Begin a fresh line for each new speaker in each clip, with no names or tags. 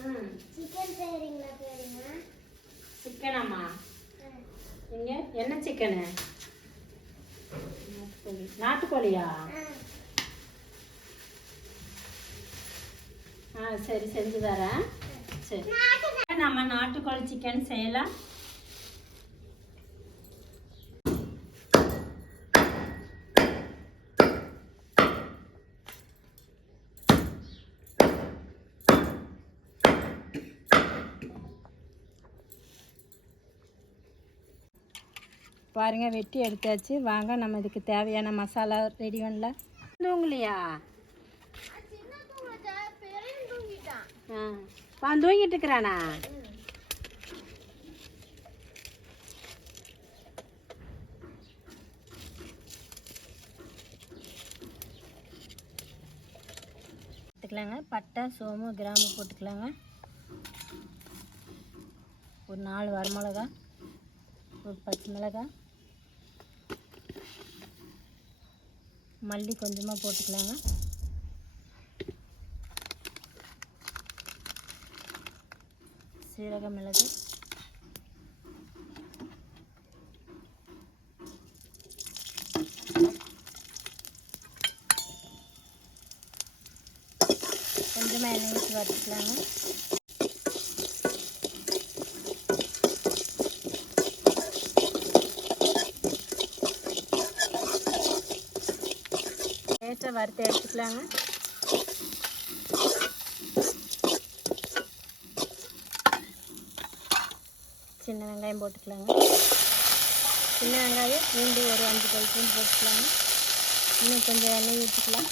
ம்
சிக்கன் செய்கிறீங்களா பெரியம்மா
சிக்கனாம்மா? நீங்க என்ன சிக்கனு? நாட்டுக்கோழி நாட்டுக்கோழியா? ஆ சரி செஞ்சு தரேன். சரி. நம்ம நாட்டுக்கோழி சிக்கன் செய்யலாம். பாருங்கள் வெட்டி எடுத்தாச்சு. வாங்க நம்ம இதுக்கு தேவையான மசாலா ரெடி பண்ணலாம் தூங்கலையா? ஆ. பா தூங்கிட்டு இருக்கிறானா? போட்டுக்கலாங்க பட்டை சோமு கிராம்பு போட்டுக்கலாங்க. ஒரு நாலு வரமிளகா ஒரு பச்சை மிளகாய் மல்லி கொஞ்சமாக போட்டுக்கலாங்க. சீரக மிளகு. கொஞ்சமாக எண்ணெய் ஊற்றி வறுத்துக்கலாங்க லேட்டாக வறுத்து எடுத்துக்கலாங்க. சின்ன வெங்காயம் போட்டுக்கலாங்க. சின்ன வெங்காயம் பூண்டு ஒரு அஞ்சு பல் போட்டுக்கலாங்க. இன்னும் கொஞ்சம் எண்ணெய் ஊற்றிக்கலாம்.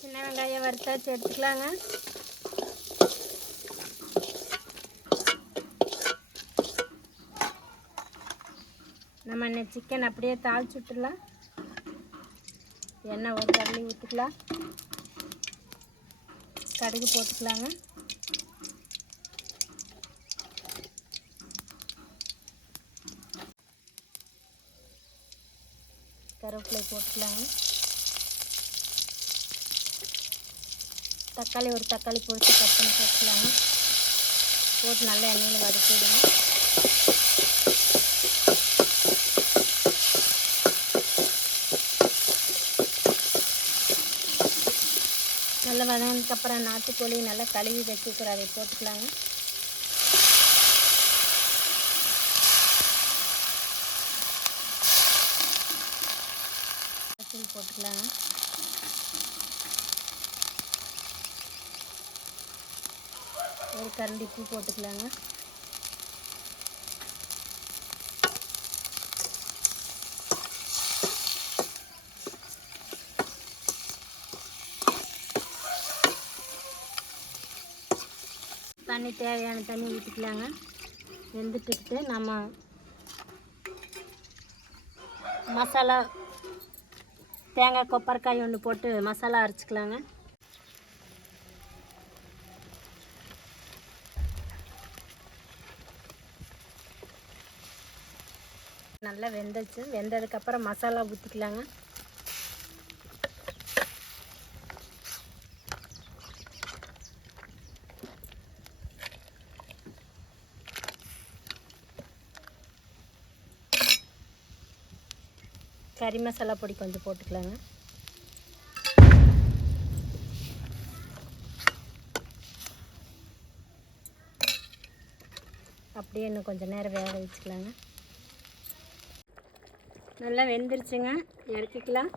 சின்ன வெங்காயம் வறுத்தாச்சு எடுத்துக்கலாங்க. நம்ம இந்த சிக்கன் அப்படியே தாளிச்சு விட்டுடலாம். எண்ணெய் ஒரு கடலி ஊற்றிக்கலாம் கடுகு போட்டுக்கலாங்க. கருவேப்பிலை போட்டுக்கலாங்க. தக்காளி ஒரு தக்காளி பொடிச்சு கட் பண்ணி போட்டுக்கலாங்க. போட்டு நல்லா எண்ணெயில் வதக்கிடுங்க. நல்லா வதங்கினதுக்கப்புறம் நாட்டுக்கோழி நல்லா கழுவி வச்சுக்கிற அதை போட்டுக்கலாங்க போட்டுக்கலாங்க. ஒரு கரண்டி பூ போட்டுக்கலாங்க. தண்ணி தேவையான தண்ணி ஊற்றிக்கலாங்க வெந்துட்டுக்கிட்டு நம்ம மசாலா தேங்காய் கொப்பரைக்காய் ஒன்று போட்டு மசாலா அரைச்சிக்கலாங்க. நல்லா வெந்துச்சு வெந்ததுக்கப்புறம் மசாலா ஊற்றிக்கலாங்க கறி மசாலா பொடி கொஞ்சம் போட்டுக்கலாங்க. அப்படியே இன்னும் கொஞ்சம் நேரம் வேக வச்சுக்கலாங்க. நல்லா வெந்துருச்சுங்க. இறக்கிக்கலாம்.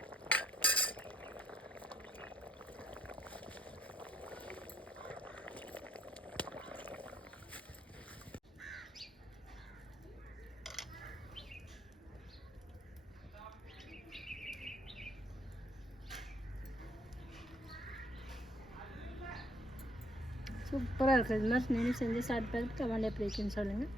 சூப்பராக இருக்குது இது மாதிரி நினைவு செஞ்சு சாப்பிட்டு கமெண்ட் எப்படி இருக்குன்னு சொல்லுங்கள்